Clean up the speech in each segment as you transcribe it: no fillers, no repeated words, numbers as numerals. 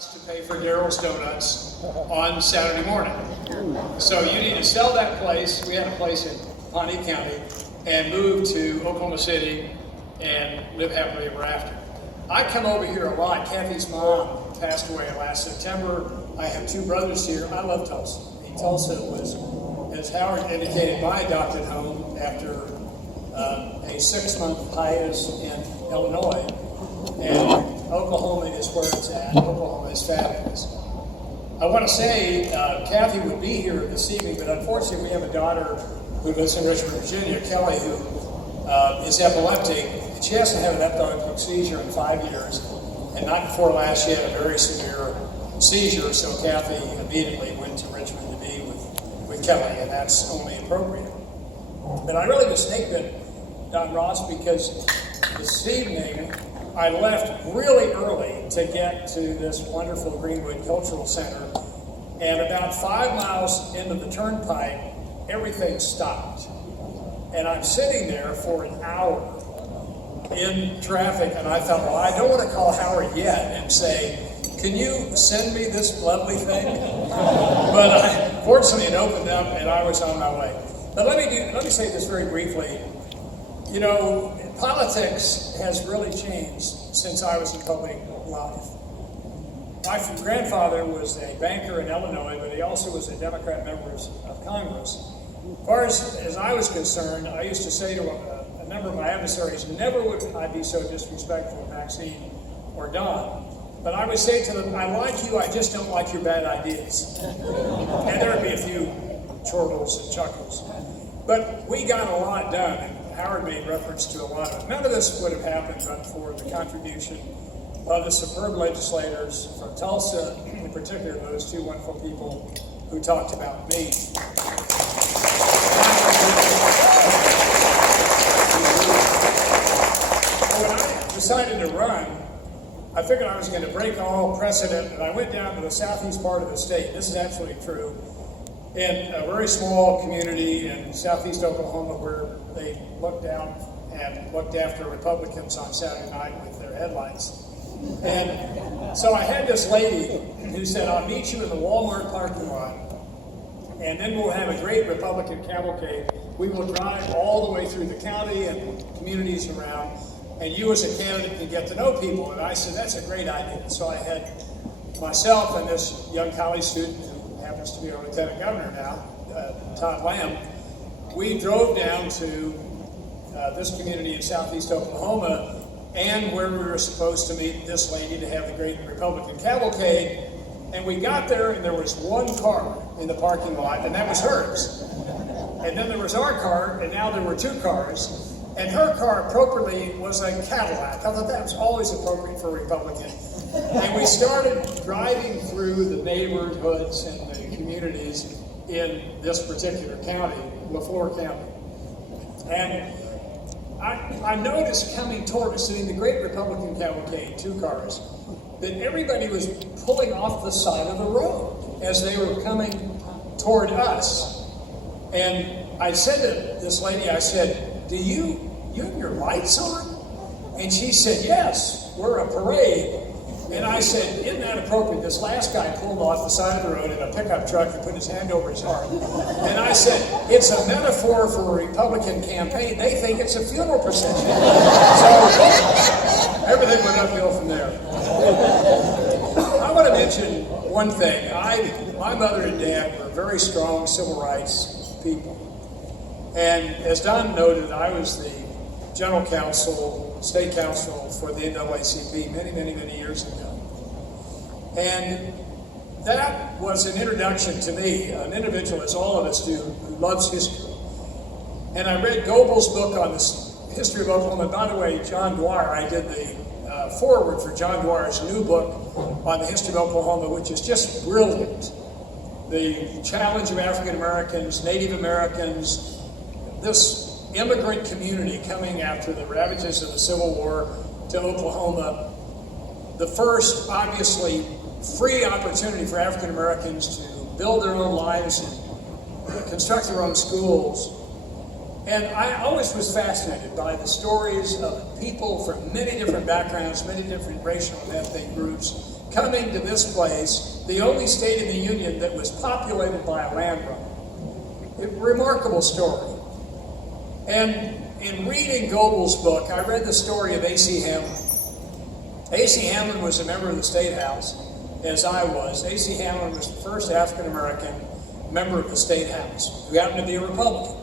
to pay for Daryl's Donuts on Saturday morning. So you need to sell that place. We had a place in Pawnee County and move to Oklahoma City and live happily ever after. I come over here a lot. Kathy's mom passed away last September. I have two brothers here. I love Tulsa. Tulsa was, as Howard indicated, my adopted home after a 6-month hiatus in Illinois. And Oklahoma is where it's at. Oklahoma is fabulous. I want to say Kathy would be here this evening, but unfortunately we have a daughter who lives in Richmond, Virginia, Kelly, who is epileptic. She hasn't had an epileptic seizure in 5 years, and not before last she had a very severe seizure, so Kathy immediately went to Richmond to be with Kelly, and that's only appropriate. But I really mistake that, Don Ross, because this evening I left really early to get to this wonderful Greenwood Cultural Center, and about 5 miles into the turnpike, everything stopped. And I'm sitting there for an hour in traffic, and I thought, well, I don't want to call Howard yet and say, can you send me this lovely thing? But fortunately it opened up and I was on my way. But let me say this very briefly. You know, politics has really changed since I was in public life. My grandfather was a banker in Illinois, but he also was a Democrat member of Congress. As far as I was concerned, I used to say to a number of my adversaries, never would I be so disrespectful of Maxine or Don. But I would say to them, I like you, I just don't like your bad ideas. And there would be a few chortles and chuckles. But we got a lot done, and Howard made reference to a lot of it. None of this would have happened but for the contribution of the superb legislators from Tulsa, in particular those two wonderful people who talked about me. When I decided to run, I figured I was going to break all precedent, and I went down to the southeast part of the state. This is absolutely true. In a very small community in southeast Oklahoma where they looked out and looked after Republicans on Saturday night with their headlights. And so I had this lady who said, I'll meet you in the Walmart parking lot, and then we'll have a great Republican cavalcade. We will drive all the way through the county and communities around, and you as a candidate can get to know people. And I said, that's a great idea. So I had myself and this young college student who happens to be our lieutenant governor now, Todd Lamb. We drove down to this community in southeast Oklahoma, and where we were supposed to meet this lady to have the great Republican cavalcade. And we got there, and there was one car in the parking lot, and that was hers. And then there was our car, and now there were two cars. And her car appropriately was a Cadillac. I thought that was always appropriate for a Republican. And we started driving through the neighborhoods and the communities in this particular county, LaFleur County. And I noticed coming toward us in the great Republican cavalcade, two cars, that everybody was pulling off the side of the road as they were coming toward us. And I said to this lady, I said, do you have your lights on? And she said, yes, we're a parade. And I said, isn't that appropriate? This last guy pulled off the side of the road in a pickup truck and put his hand over his heart. And I said, it's a metaphor for a Republican campaign. They think it's a funeral procession. So everything went uphill from there. I want to mention one thing. My mother and dad were very strong civil rights people. And as Don noted, I was the general counsel, state counsel for the NAACP many years ago. And that was an introduction to me, an individual, as all of us do, who loves history. And I read Goebel's book on the history of Oklahoma. By the way, John Dwyer, I did the foreword for John Dwyer's new book on the history of Oklahoma, which is just brilliant. The challenge of African Americans, Native Americans, this immigrant community coming after the ravages of the Civil War to Oklahoma, the first, obviously, free opportunity for African Americans to build their own lives and construct their own schools. And I always was fascinated by the stories of people from many different backgrounds, many different racial and ethnic groups coming to this place, the only state in the Union that was populated by a landrunner. A remarkable story. And in reading Goebel's book, I read the story of A.C. Hamlin. A.C. Hamlin was a member of the State House, as I was. A.C. Hamlin was the first African-American member of the State House, who happened to be a Republican.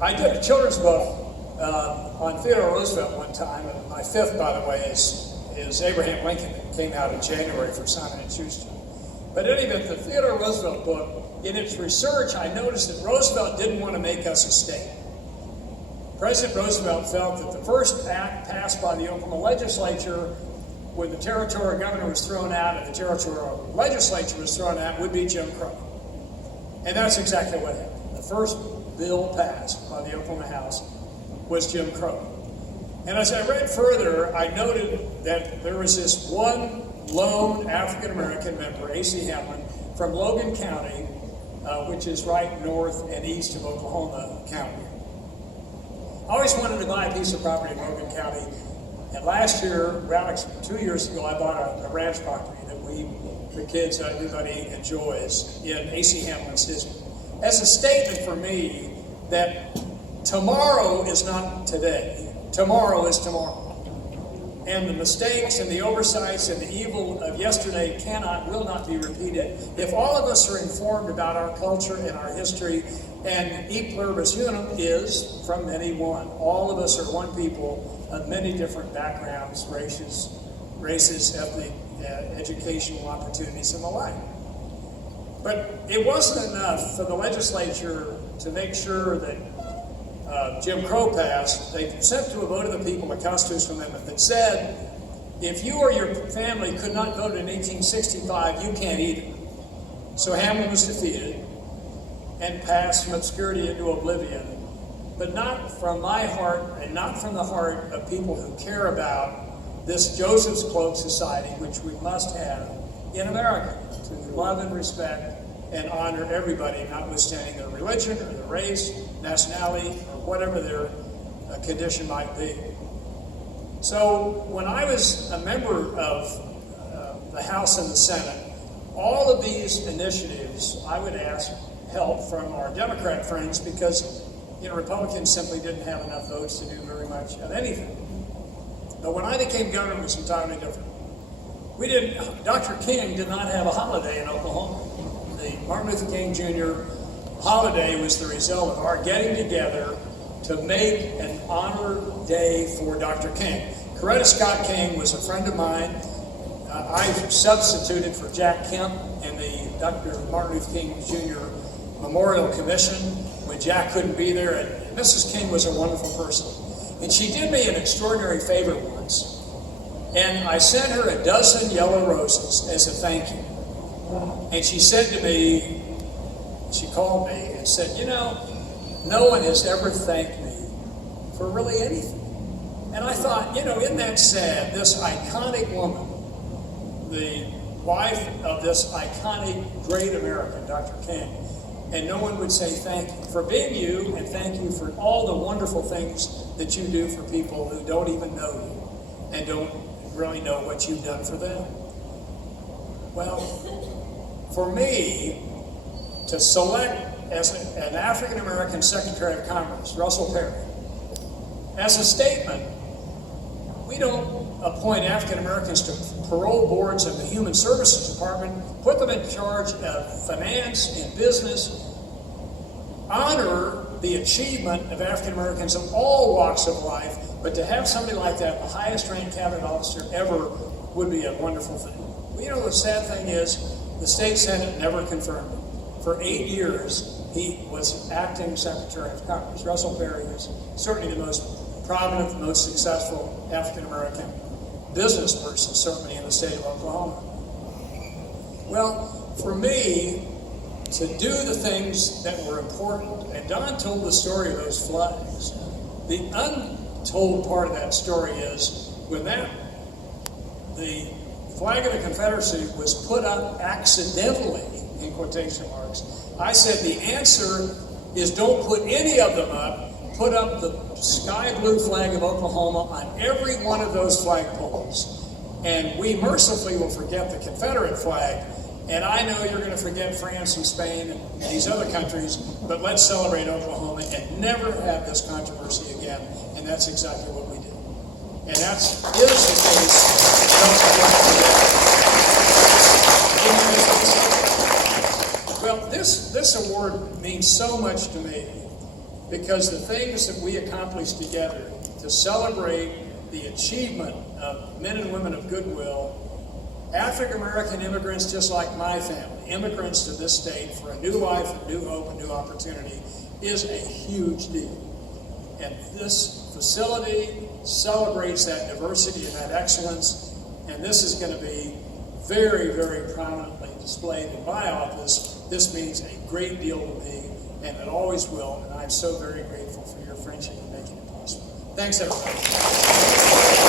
I did a children's book on Theodore Roosevelt one time, and my fifth, by the way, is Abraham Lincoln. It came out in January for Simon & Schuster. But in any event, the Theodore Roosevelt book, in its research, I noticed that Roosevelt didn't want to make us a state. President Roosevelt felt that the first act passed by the Oklahoma legislature when the territorial governor was thrown out and the territorial legislature was thrown out would be Jim Crow. And that's exactly what happened. The first bill passed by the Oklahoma House was Jim Crow. And as I read further, I noted that there was this one lone African-American member, A.C. Hamlin, from Logan County, which is right north and east of Oklahoma County. I always wanted to buy a piece of property in Logan County, and last year, around 2 years ago, I bought a ranch property that the kids, everybody enjoys in A.C. Hamlin's district. As a statement for me that tomorrow is not today, tomorrow is tomorrow. And the mistakes and the oversights and the evil of yesterday will not be repeated. If all of us are informed about our culture and our history, and e pluribus unum is from many one. All of us are one people of many different backgrounds, races, ethnic, educational opportunities, and the like. But it wasn't enough for the legislature to make sure that Jim Crow passed. They sent to a vote of the people a constitutional amendment that said, if you or your family could not vote in 1865, you can't either. So Hamlin was defeated and passed from obscurity into oblivion, but not from my heart and not from the heart of people who care about this Joseph's Cloak society, which we must have in America, to love and respect and honor everybody, notwithstanding their religion or their race, nationality, or whatever their condition might be. So when I was a member of the House and the Senate, all of these initiatives, I would ask help from our Democrat friends because Republicans simply didn't have enough votes to do very much of anything. But when I became governor, it was entirely different. Dr. King did not have a holiday in Oklahoma. The Martin Luther King Jr. holiday was the result of our getting together to make an honor day for Dr. King. Coretta Scott King was a friend of mine. I substituted for Jack Kemp in the Dr. Martin Luther King Jr. Memorial Commission when Jack couldn't be there. And Mrs. King was a wonderful person. And she did me an extraordinary favor once. And I sent her a dozen yellow roses as a thank you. And she said to me, she called me and said, no one has ever thanked me for really anything. And I thought, isn't that sad? This iconic woman, the wife of this iconic great American, Dr. King, and no one would say thank you for being you, and thank you for all the wonderful things that you do for people who don't even know you and don't really know what you've done for them. Well, for me to select as an African American Secretary of Commerce, Russell Perry, as a statement, we don't appoint African Americans to parole boards of the Human Services Department, put them in charge of finance and business, honor the achievement of African Americans of all walks of life, but to have somebody like that, the highest ranked cabinet officer ever, would be a wonderful thing. Well, the sad thing is, the state Senate never confirmed it. For 8 years, he was acting Secretary of Commerce. Russell Perry is certainly the most prominent, the most successful African American business person, certainly in the state of Oklahoma. Well, for me, to do the things that were important, and Don told the story of those flags. The untold part of that story is when the flag of the Confederacy was put up accidentally, in quotation marks, I said the answer is don't put any of them up. Put up the sky blue flag of Oklahoma on every one of those flagpoles. And we mercifully will forget the Confederate flag. And I know you're going to forget France and Spain and these other countries, but let's celebrate Oklahoma and never have this controversy again. And that's exactly what we did. And that is the case. Well, this award means so much to me because the things that we accomplished together to celebrate the achievement of men and women of goodwill, African-American immigrants just like my family, immigrants to this state for a new life, a new hope, a new opportunity, is a huge deal. And this facility celebrates that diversity and that excellence, and this is going to be very, very prominently displayed in my office. This means a great deal to me, and it always will, and I'm so very grateful for your friendship in making it possible. Thanks, everybody.